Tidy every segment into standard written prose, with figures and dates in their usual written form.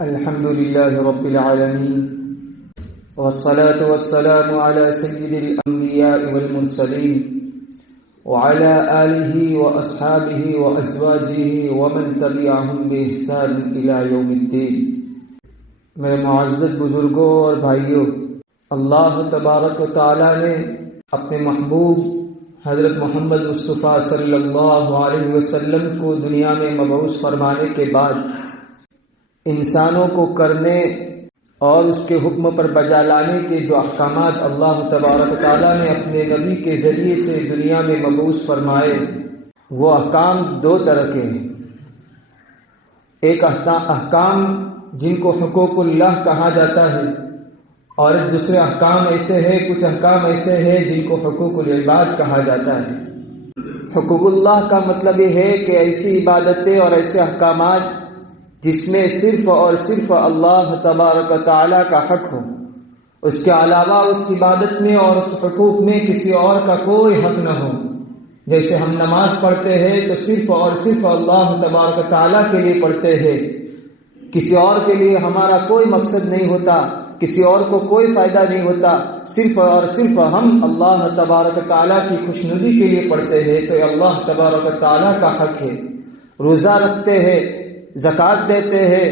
الحمد لله رب العالمين والصلاة والسلام على سيد الأنبياء والمرسلين وعلى آله وأصحابه وأزواجه ومن تبعهم بإحسان إلى يوم الدين۔ میرے معزز بزرگوں اور بھائیوں، اللہ تبارک و تعالی نے اپنے محبوب حضرت محمد مصطفیٰ صلی اللہ علیہ وسلم کو دنیا میں مبعوث فرمانے کے بعد انسانوں کو کرنے اور اس کے حکم پر بجا لانے کے جو احکامات اللہ تبارک تعالیٰ نے اپنے نبی کے ذریعے سے دنیا میں مبعوث فرمائے، وہ احکام دو طرح کے ہیں۔ ایک احکام جن کو حقوق اللہ کہا جاتا ہے، اور دوسرے احکام ایسے ہیں، کچھ احکام ایسے ہیں جن کو حقوق العباد کہا جاتا ہے۔ حقوق اللہ کا مطلب یہ ہے کہ ایسی عبادتیں اور ایسے احکامات جس میں صرف اور صرف اللہ تبارک و تعالیٰ کا حق ہو، اس کے علاوہ اس عبادت میں اور اس حقوق میں کسی اور کا کوئی حق نہ ہو۔ جیسے ہم نماز پڑھتے ہیں تو صرف اور صرف اللہ تبارک و تعالیٰ کے لیے پڑھتے ہیں، کسی اور کے لیے ہمارا کوئی مقصد نہیں ہوتا، کسی اور کو کوئی فائدہ نہیں ہوتا، صرف اور صرف ہم اللہ تبارک و تعالیٰ کی خوشنودی کے لیے پڑھتے ہیں، تو یہ اللہ تبارک و تعالیٰ کا حق ہے۔ روزہ رکھتے ہیں، زکوٰۃ دیتے ہیں،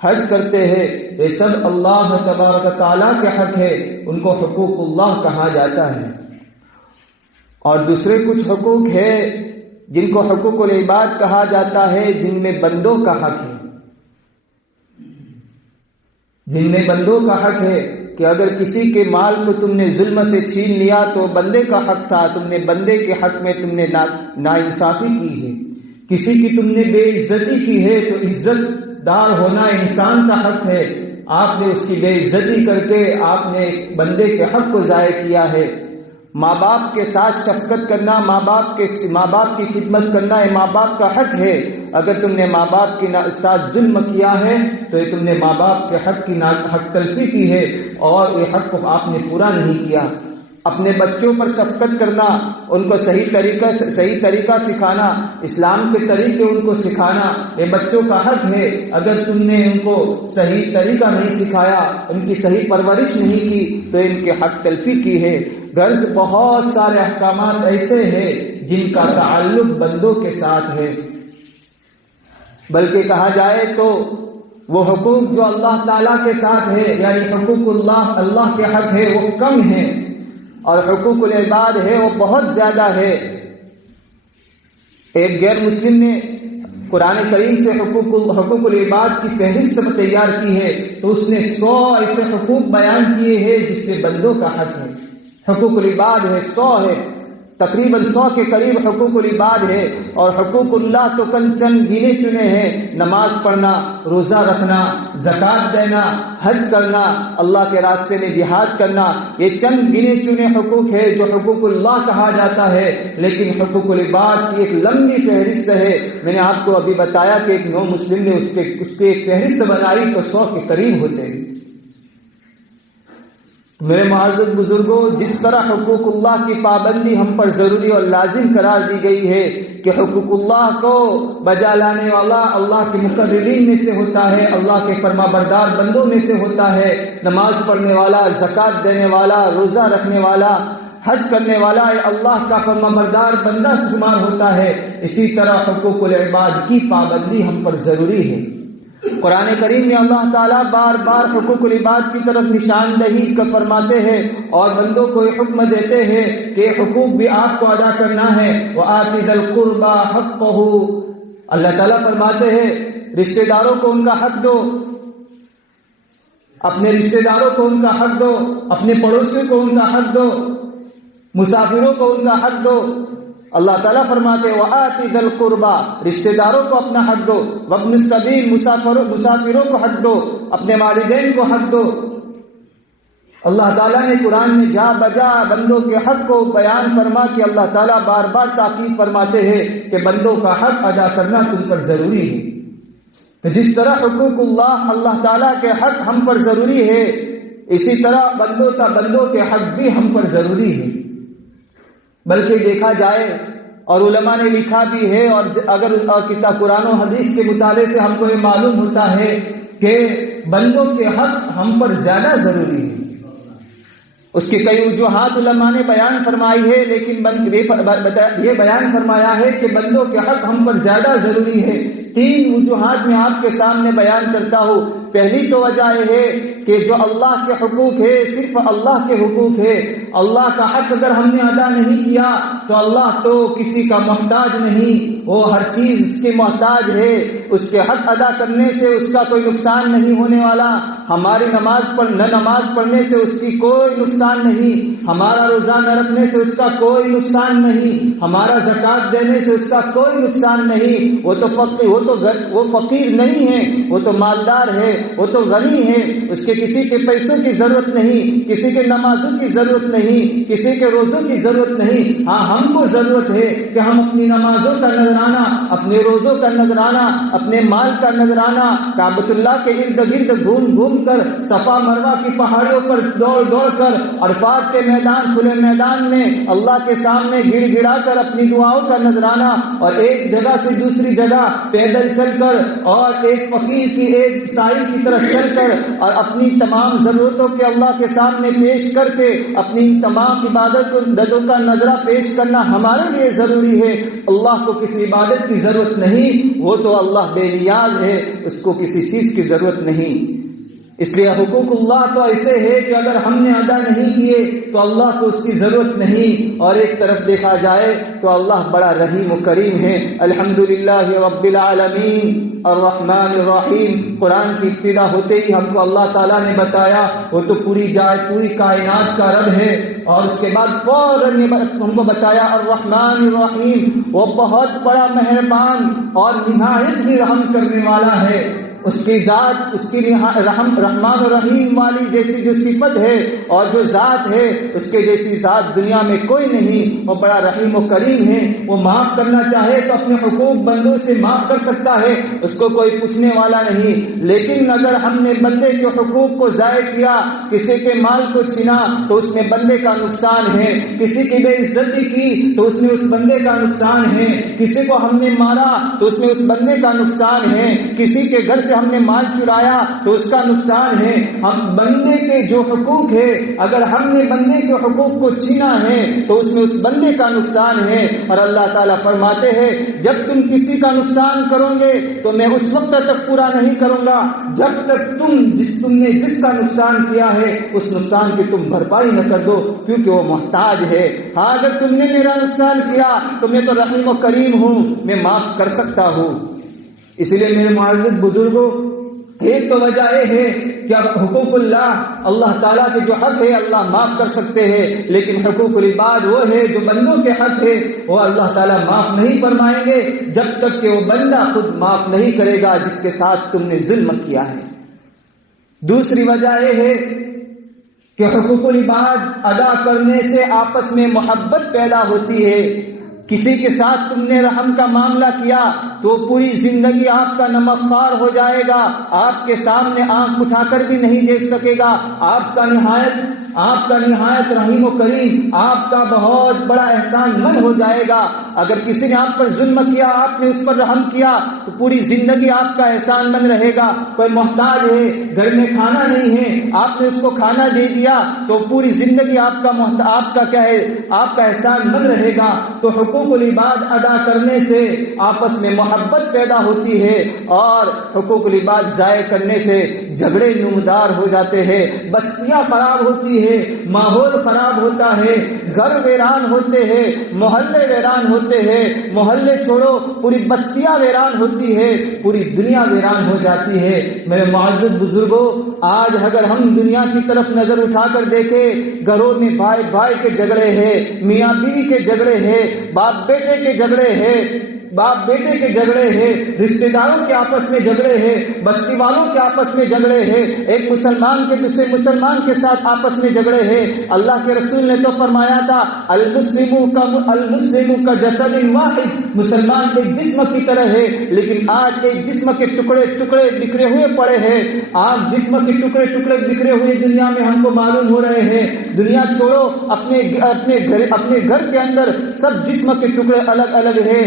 حج کرتے ہیں، یہ سب اللہ تبارک و تعالیٰ کے حق ہے، ان کو حقوق اللہ کہا جاتا ہے۔ اور دوسرے کچھ حقوق ہے جن کو حقوق العباد کہا جاتا ہے، جن میں بندوں کا حق ہے، جن میں بندوں کا حق ہے کہ اگر کسی کے مال کو تم نے ظلم سے چھین لیا تو بندے کا حق تھا، تم نے بندے کے حق میں تم نے ناانصافی کی ہے۔ کسی کی تم نے بے عزتی کی ہے تو عزت دار ہونا انسان کا حق ہے، آپ نے اس کی بے عزتی کر کے آپ نے بندے کے حق کو ضائع کیا ہے۔ ماں باپ کے ساتھ شفقت کرنا، ماں باپ کی خدمت کرنا، یہ ماں باپ کا حق ہے۔ اگر تم نے ماں باپ کے ساتھ ظلم کیا ہے تو یہ تم نے ماں باپ کے حق کی حق تلفی کی ہے اور یہ حق کو آپ نے پورا نہیں کیا۔ اپنے بچوں پر شفقت کرنا، ان کو صحیح طریقہ سکھانا، اسلام کے طریقے ان کو سکھانا، یہ بچوں کا حق ہے۔ اگر تم نے ان کو صحیح طریقہ نہیں سکھایا، ان کی صحیح پرورش نہیں کی تو ان کے حق تلفی کی ہے۔ غرض بہت سارے احکامات ایسے ہیں جن کا تعلق بندوں کے ساتھ ہے، بلکہ کہا جائے تو وہ حقوق جو اللہ تعالیٰ کے ساتھ ہے، یعنی حقوق اللہ کے حق ہے، وہ کم ہیں، اور حقوق العباد ہے وہ بہت زیادہ ہے۔ ایک غیر مسلم نے قرآن کریم سے حقوق العباد کی فہرست تیار کی ہے تو اس نے 100 ایسے حقوق بیان کیے ہیں جس میں بندوں کا حق ہے۔ حقوق العباد ہے 100 ہے، تقریباً 100 کے قریب حقوق العباد ہے، اور حقوق اللہ تو چند گنے چنے ہیں۔ نماز پڑھنا، روزہ رکھنا، زکوٰۃ دینا، حج کرنا، اللہ کے راستے میں جہاد کرنا، یہ چند گنے چنے حقوق ہے جو حقوق اللہ کہا جاتا ہے۔ لیکن حقوق العباد کی ایک لمبی فہرست ہے۔ میں نے آپ کو ابھی بتایا کہ ایک نو مسلم نے اس کے ایک فہرست بنائی تو 100 کے قریب ہوتے ہیں۔ میرے معزز بزرگوں، جس طرح حقوق اللہ کی پابندی ہم پر ضروری اور لازم قرار دی گئی ہے کہ حقوق اللہ کو بجا لانے والا اللہ کے مقررین میں سے ہوتا ہے، اللہ کے فرما بردار بندوں میں سے ہوتا ہے، نماز پڑھنے والا، زکوٰۃ دینے والا، روزہ رکھنے والا، حج کرنے والا اللہ کا فرما بردار بندہ شمار ہوتا ہے۔ اسی طرح حقوق العباد کی پابندی ہم پر ضروری ہے۔ قرآن کریم میں اللہ تعالیٰ بار بار حقوق العباد کی طرف نشاندہی فرماتے ہیں اور بندوں کو یہ حکم دیتے ہیں کہ حقوق بھی آپ کو ادا کرنا ہے۔ وَآتِ ذَا الْقُرْبَى حَقَّهُ، اللہ تعالیٰ فرماتے ہیں رشتہ داروں کو ان کا حق دو، اپنے رشتہ داروں کو ان کا حق دو، اپنے پڑوسیوں کو ان کا حق دو، مسافروں کو ان کا حق دو۔ اللہ تعالیٰ فرماتے ہیں وَآتِ ذَا الْقُرْبَى، رشتہ داروں کو اپنا حق دو، وَابْنِ السَّبِيلِ، مسافروں کو حق دو، اپنے والدین کو حق دو۔ اللہ تعالیٰ نے قرآن میں جا بجا بندوں کے حق کو بیان فرما کہ اللہ تعالیٰ بار بار تاکید فرماتے ہیں کہ بندوں کا حق ادا کرنا تم پر ضروری ہے۔ تو جس طرح حقوق اللہ تعالیٰ کے حق ہم پر ضروری ہے، اسی طرح بندوں کے حق بھی ہم پر ضروری ہے۔ بلکہ دیکھا جائے اور علماء نے لکھا بھی ہے، اور اگر کتاب قرآن و حدیث کے مطالعے سے ہم کو یہ معلوم ہوتا ہے کہ بندوں کے حق ہم پر زیادہ ضروری ہے۔ اس کی کئی وجوہات علماء نے بیان فرمائی ہے، لیکن یہ بیان فرمایا ہے کہ بندوں کے حق ہم پر زیادہ ضروری ہے۔ 3 وجوہات میں آپ کے سامنے بیان کرتا ہوں۔ پہلی تو وجہ یہ ہے کہ جو اللہ کے حقوق ہے صرف اللہ کے حقوق ہے۔ اللہ کا حق اگر ہم نے ادا نہیں کیا تو اللہ تو کسی کا محتاج نہیں، وہ ہر چیز اس کے محتاج ہے۔ اس کے حق ادا کرنے سے اس کا کوئی نقصان نہیں ہونے والا۔ ہماری نماز پڑھنے سے اس کی کوئی نقصان نہیں، ہمارا روزہ نہ رکھنے سے اس کا کوئی نقصان نہیں، ہمارا زکوٰۃ دینے سے اس کا کوئی نقصان نہیں۔ وہ فقیر نہیں ہے، وہ تو مالدار ہے، وہ تو غنی ہے، اس کے کسی کے پیسوں کی ضرورت نہیں، کسی کے نمازوں کی ضرورت نہیں، کسی کے روزوں کی ضرورت نہیں۔ ہاں ہم کو ضرورت ہے کہ ہم اپنی نمازوں کا نذرانہ، اپنے روزوں کا نذرانہ، اپنے مال کا نذرانہ کعبۃ اللہ کے ارد گرد گھوم کر، صفا مروہ کی پہاڑیوں پر دوڑ کر، عرفات کے میدان، کھلے میدان میں اللہ کے سامنے گڑ گڑا کر اپنی دعاؤں کا نذرانہ، اور ایک جگہ سے دوسری جگہ پیدل چل کر اور ایک فقیر کی ایک سائل کی طرف چل کر اور اپنی تمام ضرورتوں کے اللہ کے سامنے پیش کر کے اپنی تمام عبادتوں کا نظرہ پیش کرنا ہمارے لیے ضروری ہے۔ اللہ کو کسی عبادت کی ضرورت نہیں، وہ تو اللہ بے نیاز ہے، اس کو کسی چیز کی ضرورت نہیں۔ اس لیے حقوق اللہ تو ایسے ہے کہ اگر ہم نے ادا نہیں کیے تو اللہ کو اس کی ضرورت نہیں۔ اور ایک طرف دیکھا جائے تو اللہ بڑا رحیم و کریم ہے۔ الحمدللہ رب العالمین الرحمن الرحیم، قرآن کی ابتدا ہوتے ہی ہم کو اللہ تعالیٰ نے بتایا وہ تو پوری کائنات کا رب ہے، اور اس کے بعد فوراً ہم کو بتایا الرحمن الرحیم، وہ بہت بڑا مہربان اور نہایت ہی رحم کرنے والا ہے۔ اس کی ذات، اس کی رحمان و رحیم والی جیسی جو صفت ہے اور جو ذات ہے، اس کے جیسی ذات دنیا میں کوئی نہیں۔ وہ بڑا رحیم و کریم ہے، وہ معاف کرنا چاہے تو اپنے حقوق بندوں سے معاف کر سکتا ہے، اس کو کوئی پوچھنے والا نہیں۔ لیکن اگر ہم نے بندے کے حقوق کو ضائع کیا، کسی کے مال کو چھینا تو اس میں بندے کا نقصان ہے، کسی کی بے عزتی کی تو اس میں اس بندے کا نقصان ہے، کسی کو ہم نے مارا تو اس میں اس بندے کا نقصان ہے، کسی کے گھر سے ہم نے مال چرایا تو اس کا نقصان ہے۔ ہم بندے کے جو حقوق ہے، اگر ہم نے بندے کے حقوق کو چھینا ہے تو اس میں اس بندے کا نقصان ہے۔ اور اللہ تعالیٰ فرماتے ہیں جب تم کسی کا نقصان کرو گے تو میں اس وقت تک پورا نہیں کروں گا جب تک تم نے جس کا نقصان کیا ہے اس نقصان کی تم بھرپائی نہ کر دو، کیونکہ وہ محتاج ہے۔ ہاں اگر تم نے میرا نقصان کیا تو میں تو رحیم و کریم ہوں، میں معاف کر سکتا ہوں۔ اس لیے میرے معزز بزرگوں، ایک تو وجہ یہ ہے کہ حقوق اللہ تعالیٰ کے جو حق ہے اللہ معاف کر سکتے ہیں، لیکن حقوق العباد وہ ہے جو بندوں کے حق ہے وہ اللہ تعالیٰ معاف نہیں فرمائیں گے جب تک کہ وہ بندہ خود معاف نہیں کرے گا جس کے ساتھ تم نے ظلم کیا ہے۔ دوسری وجہ یہ ہے کہ حقوق العباد ادا کرنے سے آپس میں محبت پیدا ہوتی ہے۔ کسی کے ساتھ تم نے رحم کا معاملہ کیا تو پوری زندگی آپ کا نمک خوار ہو جائے گا، آپ کے سامنے آنکھ اٹھا کر بھی نہیں دیکھ سکے گا۔ آپ کا نہایت رحیم و کریم، آپ کا بہت بڑا احسان مند ہو جائے گا۔ اگر کسی نے آپ پر ظلم کیا، آپ نے اس پر رحم کیا تو پوری زندگی آپ کا احسان مند رہے گا۔ کوئی محتاج ہے، گھر میں کھانا نہیں ہے، آپ نے اس کو کھانا دے دیا تو پوری زندگی آپ کا احسان مند رہے گا۔ تو حقوق العباد ادا کرنے سے آپس میں محبت پیدا ہوتی ہے، اور حقوق العباد ضائع کرنے سے جھگڑے نمودار ہو جاتے ہیں، بستیاں خراب ہوتی ہے، ماحول خراب ہوتا ہے، گھر ویران ہوتے ہیں، محلے ویران ہوتے ہیں، محلے چھوڑو پوری بستیاں ویران ہوتی ہے، پوری دنیا ویران ہو جاتی ہے۔ میرے معزز بزرگوں، آج اگر ہم دنیا کی طرف نظر اٹھا کر دیکھیں، گھروں میں بھائی بھائی کے جھگڑے ہیں، میاں بیوی کے جھگڑے ہیں، باپ بیٹے کے جھگڑے ہیں، رشتہ داروں کے آپس میں جھگڑے ہیں، بستی والوں کے آپس میں جھگڑے ہیں، ایک مسلمان کے دوسرے مسلمان کے ساتھ آپس میں جھگڑے ہیں۔ اللہ کے رسول نے تو فرمایا تھا المسلم کا جسد واحد، مسلمان ایک جسم کی طرح ہے، لیکن آج ایک جسم کے ٹکڑے ٹکڑے بکھرے ہوئے پڑے ہیں۔ آج جسم کے ٹکڑے ٹکڑے بکھرے ہوئے دنیا میں ہم کو معلوم ہو رہے ہیں۔ دنیا چھوڑو، اپنے گھر کے اندر سب جسم کے ٹکڑے الگ الگ ہیں،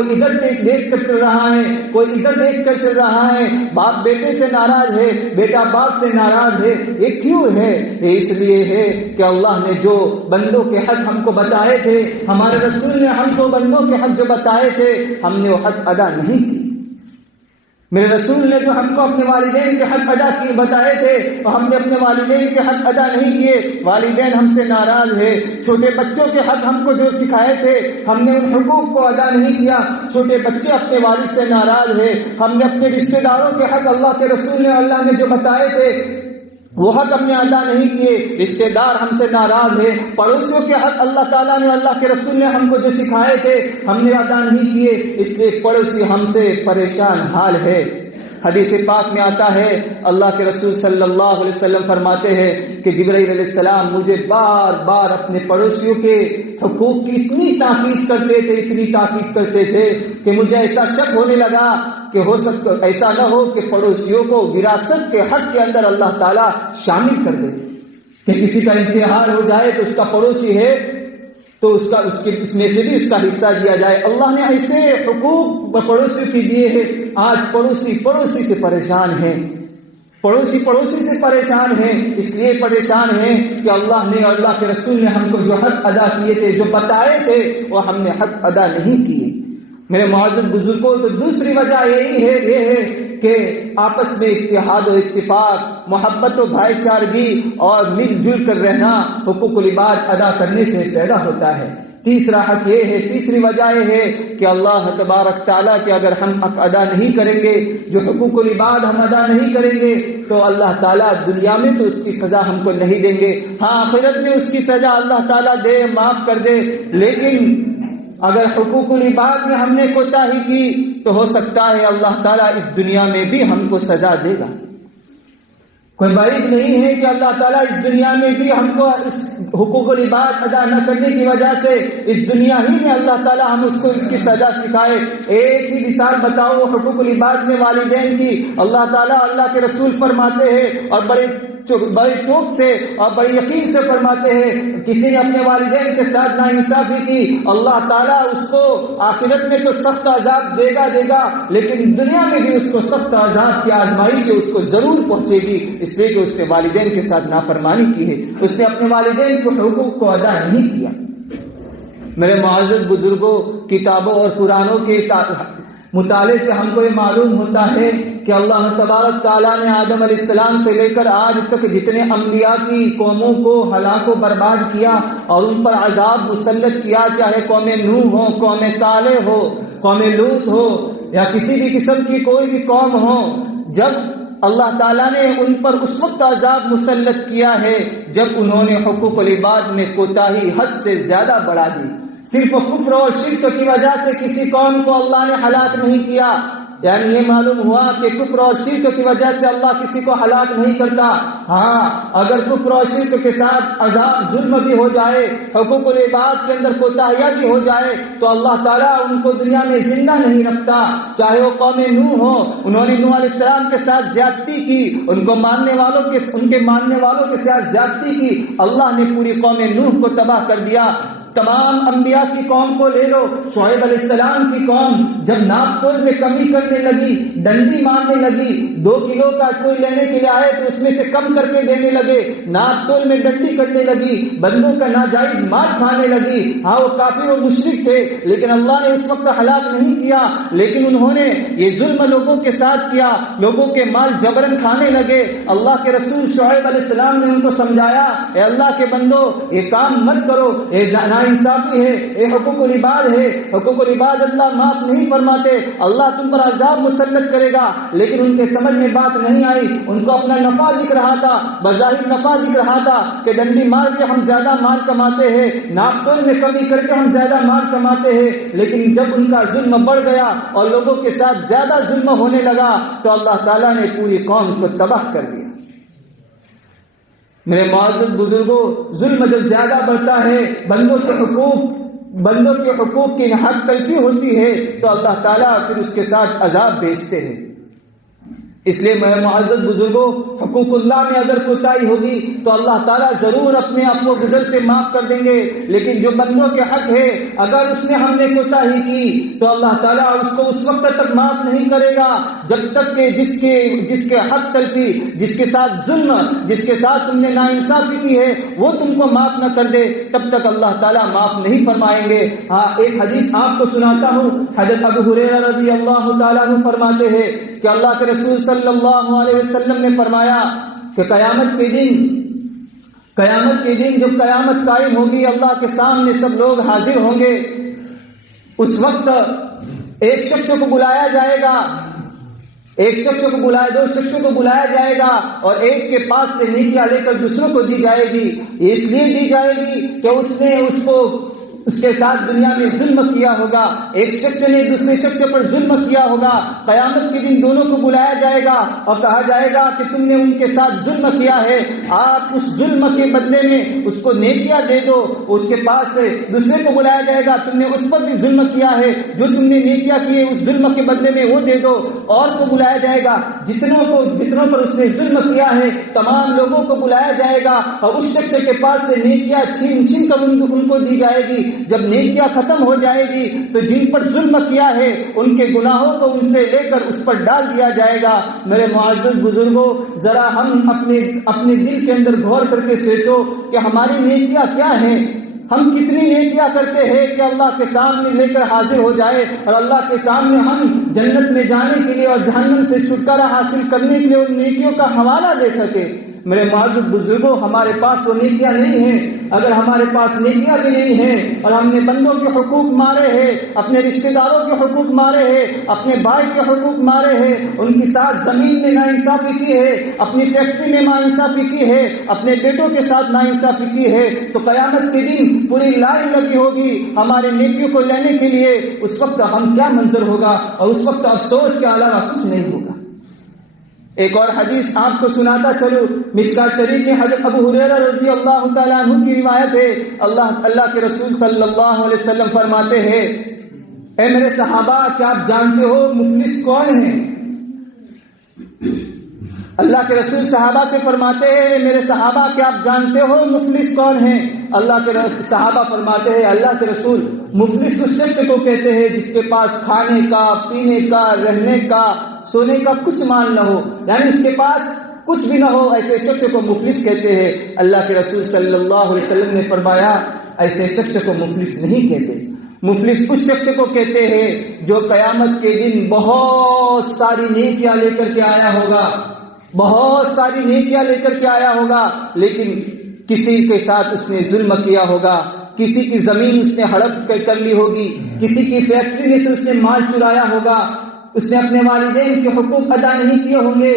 کوئی ادھر دیکھ کر چل رہا ہے، کوئی ادھر دیکھ کر چل رہا ہے، باپ بیٹے سے ناراض ہے، بیٹا باپ سے ناراض ہے۔ یہ کیوں ہے؟ یہ اس لیے ہے کہ اللہ نے جو بندوں کے حق ہم کو بتائے تھے، ہمارے رسول نے ہم کو بندوں کے حق جو بتائے تھے، ہم نے وہ حق ادا نہیں کی۔ میرے رسول نے جو ہم کو اپنے والدین کے حق ادا کیے بتائے تھے، تو ہم نے اپنے والدین کے حق ادا نہیں کیے، والدین ہم سے ناراض ہے۔ چھوٹے بچوں کے حق ہم کو جو سکھائے تھے، ہم نے ان حقوق کو ادا نہیں کیا، چھوٹے بچے اپنے والد سے ناراض ہے۔ ہم نے اپنے رشتہ داروں کے حق اللہ کے رسول نے اللہ نے جو بتائے تھے وہ حق ہم نے ادا نہیں کیے، رشتہ دار ہم سے ناراض ہے۔ پڑوسیوں کے حق اللہ تعالیٰ نے اللہ کے رسول نے ہم کو جو سکھائے تھے ہم نے ادا نہیں کیے، اس لیے پڑوسی ہم سے پریشان حال ہے۔ حدیث پاک میں آتا ہے، اللہ کے رسول صلی اللہ علیہ وسلم فرماتے ہیں کہ جبرائیل علیہ السلام مجھے بار بار اپنے پڑوسیوں کے حقوق کی اتنی تاکید کرتے تھے کہ مجھے ایسا شک ہونے لگا کہ ہو سکتا ایسا نہ ہو کہ پڑوسیوں کو وراثت کے حق کے اندر اللہ تعالیٰ شامل کر دے، کہ کسی کا انتقال ہو جائے تو اس کا پڑوسی ہے تو اس میں سے بھی اس کا حصہ دیا جائے۔ اللہ نے ایسے حقوق پڑوسیوں کی دیے ہیں۔ آج پڑوسی سے پریشان ہیں، پڑوسی سے پریشان ہیں، اس لیے پریشان ہیں کہ اللہ نے اور اللہ کے رسول نے ہم کو جو حق ادا کیے تھے، جو بتائے تھے، وہ ہم نے حق ادا نہیں کیے۔ میرے معزز بزرگوں، تو دوسری وجہ یہ ہے کہ آپس میں اتحاد و اتفاق، محبت و بھائی چارگی اور مل جل کر رہنا حقوق العباد ادا کرنے سے پیدا ہوتا ہے۔ تیسری وجہ یہ ہے کہ اللہ تبارک تعالیٰ کہ اگر ہم حق ادا نہیں کریں گے، جو حقوق العباد ہم ادا نہیں کریں گے، تو اللہ تعالیٰ دنیا میں تو اس کی سزا ہم کو نہیں دیں گے، ہاں آخرت میں اس کی سزا اللہ تعالیٰ دے، معاف کر دے، لیکن اگر حقوق العباد میں ہم نے کوتاہی کی تو ہو سکتا ہے اللہ تعالیٰ اس دنیا میں بھی ہم کو سزا دے گا۔ کوئی بعید نہیں ہے کہ اللہ تعالیٰ اس دنیا میں بھی ہم کو اس حقوق العباد ادا نہ کرنے کی وجہ سے اس دنیا ہی میں اللہ تعالیٰ ہم اس کو اس کی سزا سکھائے۔ ایک ہی مثال بتاؤ حقوق العباد میں والدین کی، اللہ تعالیٰ اللہ کے رسول فرماتے ہیں اور بڑے چوک سے اور بڑے یقین سے فرماتے ہیں، کسی نے اپنے والدین کے ساتھ ناانصافی کی، اللہ تعالیٰ اس کو آخرت میں تو سخت عذاب دے گا، لیکن دنیا میں بھی اس کو سخت عذاب کی آزمائش سے اس کو ضرور پہنچے گی، اس لیے کہ اس نے والدین کے ساتھ نافرمانی کی ہے، اس نے اپنے والدین کے حقوق کو ادا نہیں کیا۔ میرے معزز بزرگوں، کتابوں اور قرآنوں کے مطالعے سے ہم کو یہ معلوم ہوتا ہے کہ اللہ تبارک تعالیٰ نے آدم علیہ السلام سے لے کر آج تک جتنے انبیاء کی قوموں کو ہلاک و برباد کیا اور ان پر عذاب مسلط کیا، چاہے قوم نوح ہو، قوم صالح ہو، قوم لوط ہو یا کسی بھی قسم کی کوئی بھی قوم ہو، جب اللہ تعالیٰ نے ان پر اس وقت عذاب مسلط کیا ہے جب انہوں نے حقوق العباد میں کوتاہی حد سے زیادہ بڑھا دی۔ صرف کفر اور شرک کی وجہ سے کسی قوم کو اللہ نے ہلاک نہیں کیا، یعنی یہ معلوم ہوا کہ کفر اور شرک کی وجہ سے اللہ کسی کو ہلاک نہیں کرتا۔ ہاں اگر کفر اور شرک کے ساتھ عذاب ظلم بھی ہو جائے، حقوق العباد کے اندر کوتاہیاں بھی ہو جائے، تو اللہ تعالیٰ ان کو دنیا میں زندہ نہیں رکھتا۔ چاہے وہ قوم نوح ہو، انہوں نے نوح علیہ السلام کے ساتھ زیادتی کی، ان کے ماننے والوں کے ساتھ زیادتی کی، اللہ نے پوری قوم نوح کو تباہ کر دیا۔ تمام انبیاء کی قوم کو لے لو، شعیب علیہ السلام کی قوم جب ناپ تول میں کمی کرنے لگی، ڈنڈی مارنے لگی، 2 کلو کا کوئی لینے کے لیے آئے تو اس میں سے کم کر کے دینے لگے، ناپ تول میں ڈنڈی کرنے لگی، بندوں کا ناجائز مال کھانے لگی۔ ہاں وہ کافر و مشرک تھے، لیکن اللہ نے اس وقت ہلاک نہیں کیا، لیکن انہوں نے یہ ظلم لوگوں کے ساتھ کیا، لوگوں کے مال جبرن کھانے لگے۔ اللہ کے رسول شعیب علیہ السلام نے ان کو سمجھایا، اے اللہ کے بندو یہ کام مت کرو، انصافی ہے، یہ حقوق العباد ہے، حقوق العباد اللہ معاف نہیں فرماتے، اللہ تم پر عذاب مسلط کرے گا۔ لیکن ان کے سمجھ میں بات نہیں آئی، ان کو اپنا نفع دکھ رہا تھا، بظاہر نفع دکھ رہا تھا کہ ڈنڈی مار کے ہم زیادہ مال کماتے ہیں، ناپ تول میں کمی کر کے ہم زیادہ مال کماتے ہیں۔ لیکن جب ان کا ظلم بڑھ گیا اور لوگوں کے ساتھ زیادہ ظلم ہونے لگا تو اللہ تعالیٰ نے پوری قوم کو تباہ کر دیا۔ میرے معزز بزرگوں، ظلم جب زیادہ بڑھتا ہے، بندوں کے حقوق کی حق تلفی ہوتی ہے تو اللہ تعالیٰ پھر اس کے ساتھ عذاب بھیجتے ہیں۔ اس لیے میرے معزز بزرگوں، حقوق اللہ میں اگر کوتاہی ہوگی تو اللہ تعالیٰ ضرور اپنے عفو و گزر سے معاف کر دیں گے، لیکن جو بندوں کے حق ہے اگر اس میں ہم نے کوتاہی کی تو اللہ تعالیٰ اس کو اس وقت تک معاف نہیں کرے گا جب تک کہ جس کے حق تلفی، جس کے ساتھ ظلم، جس کے ساتھ تم نے ناانصافی کی ہے وہ تم کو معاف نہ کر دے، تب تک اللہ تعالیٰ معاف نہیں فرمائیں گے۔ ہاں، ایک حدیث آپ کو سناتا ہوں، حضرت ابو ہریرہ رضی اللہ تعالیٰ عنہ فرماتے ہیں کہ اللہ کے رسول صلی اللہ علیہ وسلم نے فرمایا کہ قیامت کے دن جب قیامت قائم ہوگی، اللہ کے سامنے سب لوگ حاضر ہوں گے، اس وقت ایک شخص کو بلایا جائے گا، دو شخصوں کو بلایا جائے گا، اور ایک کے پاس سے نیکیاں لے کر دوسروں کو دی جائے گی، اس لیے دی جائے گی کہ اس نے اس کے ساتھ دنیا میں ظلم کیا ہوگا، ایک شخص نے دوسرے شخص پر ظلم کیا ہوگا۔ قیامت کے دن دونوں کو بلایا جائے گا اور کہا جائے گا کہ تم نے ان کے ساتھ ظلم کیا ہے، آپ اس ظلم کے بدلے میں اس کو نیکیاں دے دو۔ اس کے پاس سے دوسرے کو بلایا جائے گا، تم نے اس پر بھی ظلم کیا ہے، جو تم نے نیکیاں کی ہے اس ظلم کے بدلے میں وہ دے دو۔ اور کو بلایا جائے گا، جتنوں پر اس نے ظلم کیا ہے تمام لوگوں کو بلایا جائے گا، اور اس شخص کے پاس سے نیکیاں چھین کر ان کو دی جائے گی۔ جب نیکیاں ختم ہو جائے گی تو جن پر ظلم کیا ہے ان کے گناہوں کو ان سے لے کر اس پر ڈال دیا جائے گا۔ میرے معزز بزرگوں، ذرا ہم اپنے دل کے اندر غور کر کے سوچو کہ ہماری نیکیاں کیا ہیں، ہم کتنی نیکیاں کرتے ہیں کہ اللہ کے سامنے لے کر حاضر ہو جائے اور اللہ کے سامنے ہم جنت میں جانے کے لیے اور جہنم سے چھٹکارا حاصل کرنے کے لیے ان نیکیوں کا حوالہ دے سکے۔ میرے معزز بزرگوں، ہمارے پاس وہ نیکیاں نہیں ہیں۔ اگر ہمارے پاس نیکیاں بھی نہیں ہیں اور ہم نے بندوں کے حقوق مارے ہیں، اپنے رشتہ داروں کے حقوق مارے ہیں، اپنے بھائی کے حقوق مارے ہیں، ان کے ساتھ زمین میں ناانصافی کی ہے، اپنی فیکٹری میں ناانصافی کی ہے، اپنے بیٹوں کے ساتھ ناانصافی کی ہے، تو قیامت کے دن پوری لائن لگی ہوگی ہمارے نیکیوں کو لینے کے لیے۔ اس وقت ہم کیا منظر ہوگا، اور اس وقت افسوس کے علاوہ کچھ نہیں ہوگا۔ ایک اور حدیث آپ کو سناتا چلو، مشکات شریف میں حضرت ابو ہریرہ رضی اللہ تعالیٰ عنہ کی روایت ہے، اللہ کے رسول صلی اللہ علیہ وسلم فرماتے ہیں، اے میرے صحابہ، کیا آپ جانتے ہو مفلس کون ہے؟ اللہ کے رسول صحابہ سے فرماتے ہیں، میرے صحابہ کیا آپ جانتے ہو مفلس کون ہے؟ اللہ کے صحابہ فرماتے ہیں، اللہ کے رسول، مفلس اس شخص کو کہتے ہیں جس کے پاس کھانے کا، پینے کا، رہنے کا، سونے کا کچھ مال نہ ہو، یعنی اس کے پاس کچھ بھی نہ ہو، ایسے شخص کو مفلس کہتے ہیں۔ اللہ کے رسول صلی اللہ علیہ وسلم نے فرمایا، ایسے شخص کو مفلس نہیں کہتے، مفلس اس شخص کو کہتے ہیں جو قیامت کے دن بہت ساری نیکیاں لے کر کے آیا ہوگا، لیکن کسی کے ساتھ اس نے ظلم کیا ہوگا، کسی کی زمین اس نے ہڑپ کر لی ہوگی، کسی کی فیکٹری میں سے اس نے مال چرایا ہوگا، اس نے اپنے والدین کے حقوق ادا نہیں کیے ہوں گے،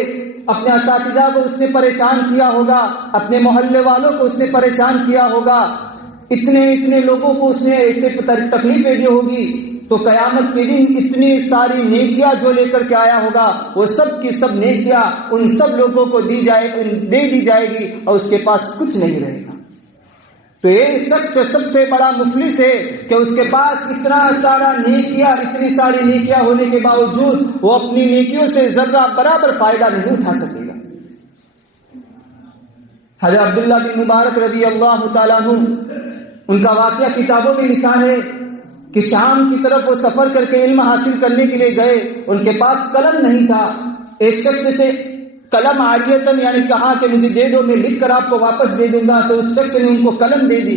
اپنے اساتذہ کو اس نے پریشان کیا ہوگا، اپنے محلے والوں کو اس نے پریشان کیا ہوگا، اتنے لوگوں کو اس نے ایسے تکلیفیں دی ہوگی، تو قیامت کے دن اتنی ساری نیکیاں جو لے کر کے آیا ہوگا وہ سب کی سب نیکیاں ان سب لوگوں کو دے دی جائے گی اور اس کے پاس کچھ نہیں رہے گا۔ تو یہ شخص سب سے بڑا مفلس ہے کہ اس کے پاس اتنی ساری نیکیاں ہونے کے باوجود وہ اپنی نیکیوں سے ذرہ برابر فائدہ نہیں اٹھا سکے گا۔ حضرت عبداللہ بن مبارک رضی اللہ تعالیٰ عنہ، ان کا واقعہ کتابوں میں لکھا ہے کہ شام کی طرف وہ سفر کر کے علم حاصل کرنے کے لیے گئے، ان کے پاس قلم نہیں تھا، ایک شخص سے قلم عاریتاً یعنی کہا کہ مجھے دے دو، میں لکھ کر آپ کو واپس دے دوں گا، تو اس شخص نے ان کو قلم دے دی،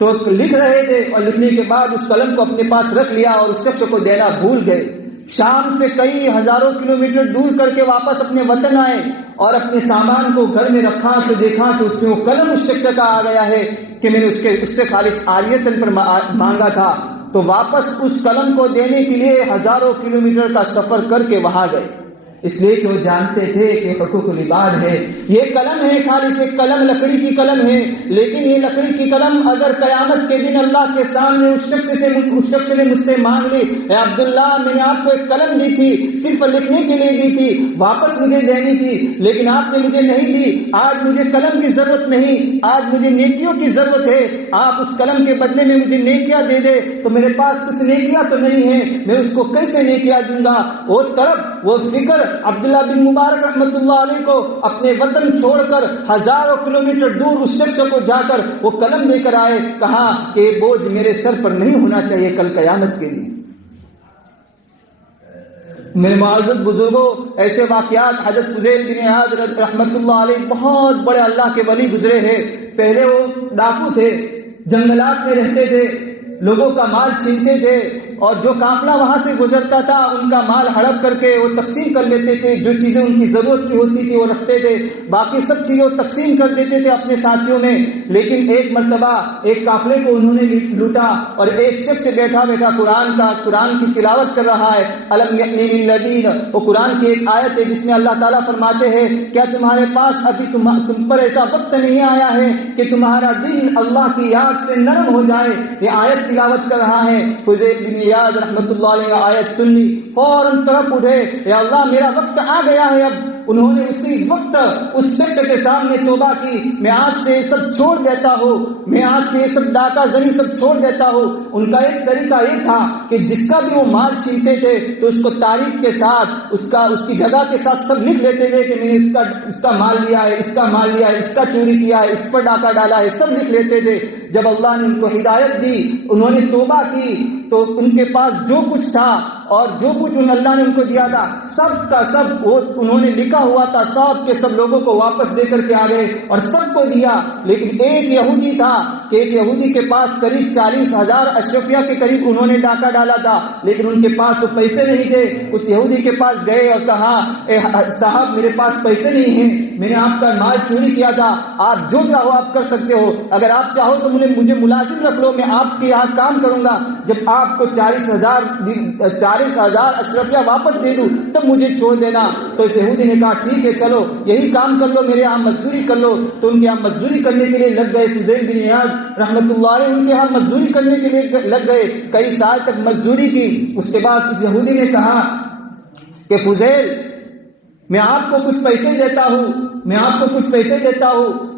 تو لکھ رہے تھے اور لکھنے کے بعد اس قلم کو اپنے پاس رکھ لیا اور اس شخص کو دینا بھول گئے۔ شام سے کئی ہزاروں کلومیٹر دور کر کے واپس اپنے وطن آئے اور اپنے سامان کو گھر میں رکھا تو دیکھا کہ اس میں وہ قلم اس شخص کا آ گیا ہے کہ میں نے اس سے خالص عاریتاً پر مانگا تھا، تو واپس اس قلم کو دینے کے لیے ہزاروں کلومیٹر کا سفر کر کے وہاں گئے، اس لیے کہ وہ جانتے تھے کہ حقوق العباد ہے، یہ قلم ہے، خالص ایک قلم لکڑی کی قلم ہے، لیکن یہ لکڑی کی قلم اگر قیامت کے دن اللہ کے سامنے اس شخص نے مجھ سے مانگ لی، اے عبداللہ میں نے آپ کو ایک قلم دی تھی، صرف لکھنے کے لیے دی تھی، واپس مجھے دینی تھی، لیکن آپ نے مجھے نہیں دی، آج مجھے قلم کی ضرورت نہیں، آج مجھے نیکیوں کی ضرورت ہے، آپ اس قلم کے بدلے میں مجھے نیکیاں دے دے، تو میرے پاس کچھ نیکیاں تو نہیں ہے، میں اس کو کیسے نیکیاں دوں گا؟ وہ طرف، وہ فکر عبداللہ بن مبارک رحمۃ اللہ علیہ کو اپنے وطن چھوڑ کر ہزاروں کلومیٹر دور اس شخص کو جا کر وہ قلم دے کر آئے، کہا کہ بوجھ میرے سر پر نہیں ہونا چاہیے کل قیامت کے لیے۔ میرے معزز بزرگوں، ایسے واقعات حضرت فضیل بن عیاض رحمۃ اللہ علیہ بہت بڑے اللہ کے ولی گزرے ہیں۔ پہلے وہ ڈاکو تھے، جنگلات میں رہتے تھے، لوگوں کا مال چھینتے تھے، اور جو قافلہ وہاں سے گزرتا تھا ان کا مال ہڑپ کر کے وہ تقسیم کر لیتے تھے، جو چیزیں ان کی ضرورت کی ہوتی تھی وہ رکھتے تھے، باقی سب چیزیں تقسیم کر دیتے تھے اپنے ساتھیوں میں۔ لیکن ایک مرتبہ ایک قافلے کو انہوں نے لوٹا اور ایک شخص بیٹھا قرآن کی تلاوت کر رہا ہے، الم یأن للذین، وہ قرآن کی ایک آیت ہے جس میں اللہ تعالیٰ فرماتے ہیں کیا تمہارے پاس ابھی تم پر ایسا وقت نہیں آیا ہے کہ تمہارا دل اللہ کی یاد سے نرم ہو جائے؟ یہ آیت تلاوت کر رہا ہے۔ فضیل بن عیاض رحمت اللہ علیہ آیت سن لی، فوراً تڑپ اٹھے، یا اللہ میرا وقت آ گیا ہے۔ اب انہوں نے اسی وقت اس شخص کے سامنے توبہ کی، میں آج سے یہ سب چھوڑ دیتا ہوں، میں آج سے یہ سب ڈاکہ زنی سب چھوڑ دیتا ہوں۔ ان کا ایک طریقہ یہ تھا کہ جس کا بھی وہ مال چھینتے تھے تو اس کو تاریخ کے ساتھ اس کی جگہ کے ساتھ سب لکھ لیتے تھے کہ میں نے اس کا مال لیا ہے، اس کا مال لیا ہے، اس کا چوری کیا ہے، اس پر ڈاکہ ڈالا ہے، سب لکھ لیتے تھے۔ جب اللہ نے ان کو ہدایت دی، انہوں نے توبہ کی، تو ان کے پاس جو کچھ تھا اور جو کچھ اللہ نے ان کو دیا تھا سب کا سب وہ انہوں نے لکھا ہوا تھا، سب کے سب لوگوں کو واپس دے کر کے آ گئے اور سب کو دیا۔ لیکن ایک یہودی تھا کہ ایک یہودی کے پاس قریب 40,000 اشرفیہ کے قریب انہوں نے ڈاکہ ڈالا تھا، لیکن ان کے پاس وہ پیسے نہیں تھے۔ اس یہودی کے پاس گئے اور کہا اے صاحب میرے پاس پیسے نہیں ہیں، میں نے آپ کا مال چوری کیا تھا، آپ جو چاہو آپ کر سکتے ہو، اگر آپ چاہو تو مجھے ملازم رکھ لو، میں آپ کے یہاں کام کروں گا، جب آپ کو 40,000 اشرفیہ واپس دے دوں تب مجھے چھوڑ دینا۔ تو اس یہودی نے کہا ٹھیک ہے چلو یہی کام کر لو، میرے یہاں مزدوری کر لو۔ تو ان کے یہاں مزدوری کرنے کے لیے لگ گئے، فضیل بن عیاض رحمۃ اللہ علیہ ان کے یہاں مزدوری کرنے کے لیے لگ گئے، کئی سال تک مزدوری کی۔ اس کے بعد اس یہودی نے کہا کہ فضیل میں آپ کو کچھ پیسے دیتا ہوں،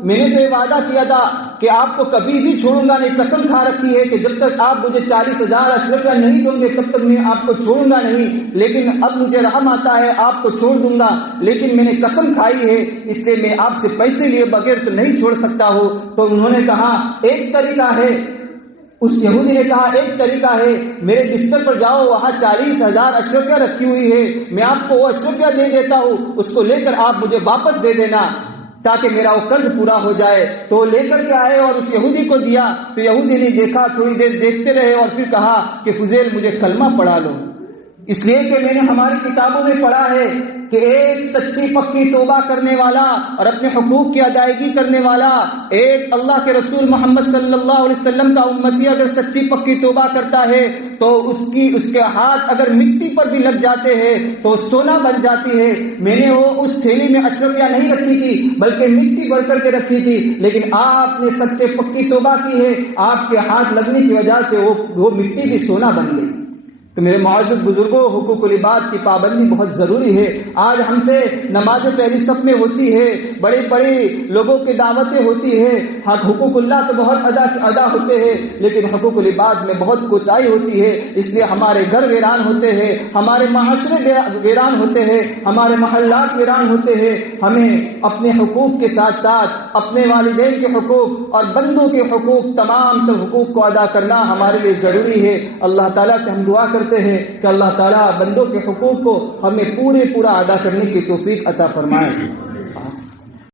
میں نے تو یہ وعدہ کیا تھا کہ آپ کو کبھی بھی چھوڑوں گا نہیں، قسم کھا رکھی ہے کہ جب تک آپ مجھے 40,000 اشرفیہ نہیں دیں گے تب تک میں آپ کو چھوڑوں گا نہیں، لیکن اب مجھے رحم آتا ہے آپ کو چھوڑ دوں گا، لیکن میں نے قسم کھائی ہے اس لیے میں آپ سے پیسے لیے بغیر تو نہیں چھوڑ سکتا ہوں۔ تو انہوں نے کہا ایک طریقہ ہے، اس یہودی نے کہا ایک طریقہ ہے، میرے بستر پر جاؤ، وہاں 40,000 اشرفیہ رکھی ہوئی ہے، میں آپ کو وہ اشرفیہ دے دیتا ہوں، اس کو لے کر آپ مجھے واپس دے دینا تاکہ میرا وہ قرض پورا ہو جائے۔ تو لے کر کے آئے اور اس یہودی کو دیا، تو یہودی نے دیکھا، تھوڑی دیر دیکھتے رہے اور پھر کہا کہ فضیل مجھے کلمہ پڑھا لو، اس لیے کہ میں نے ہماری کتابوں میں پڑھا ہے کہ ایک سچی پکی توبہ کرنے والا اور اپنے حقوق کی ادائیگی کرنے والا، ایک اللہ کے رسول محمد صلی اللہ علیہ وسلم کا امتی اگر سچی پکی توبہ کرتا ہے تو اس کے ہاتھ اگر مٹی پر بھی لگ جاتے ہیں تو سونا بن جاتی ہے۔ میں نے وہ اس تھیلی میں اشرفیہ نہیں رکھی تھی بلکہ مٹی بھر کر کے رکھی تھی، لیکن آپ نے سچے پکی توبہ کی ہے، آپ کے ہاتھ لگنے کی وجہ سے وہ مٹی بھی سونا بن گئی۔ تو میرے معزز بزرگوں، حقوق العباد کی پابندی بہت ضروری ہے۔ آج ہم سے نماز پہلی صف میں ہوتی ہے، بڑے بڑے لوگوں کی دعوتیں ہوتی ہے، حقوق اللہ تو بہت ادا ہوتے ہیں، لیکن حقوق العباد میں بہت کوتاہی ہوتی ہے، اس لیے ہمارے گھر ویران ہوتے ہیں، ہمارے معاشرے ویران ہوتے ہیں، ہمارے محلات ویران ہوتے ہیں۔ ہمیں اپنے حقوق کے ساتھ ساتھ اپنے والدین کے حقوق اور بندوں کے حقوق، تمام تر حقوق کو ادا کرنا ہمارے لیے ضروری ہے۔ اللہ تعالیٰ سے ہم دعا کرتے ہیں کہ اللہ تعالیٰ بندوں کے حقوق کو ہمیں پورا ادا کرنے کی توفیق عطا فرمائے۔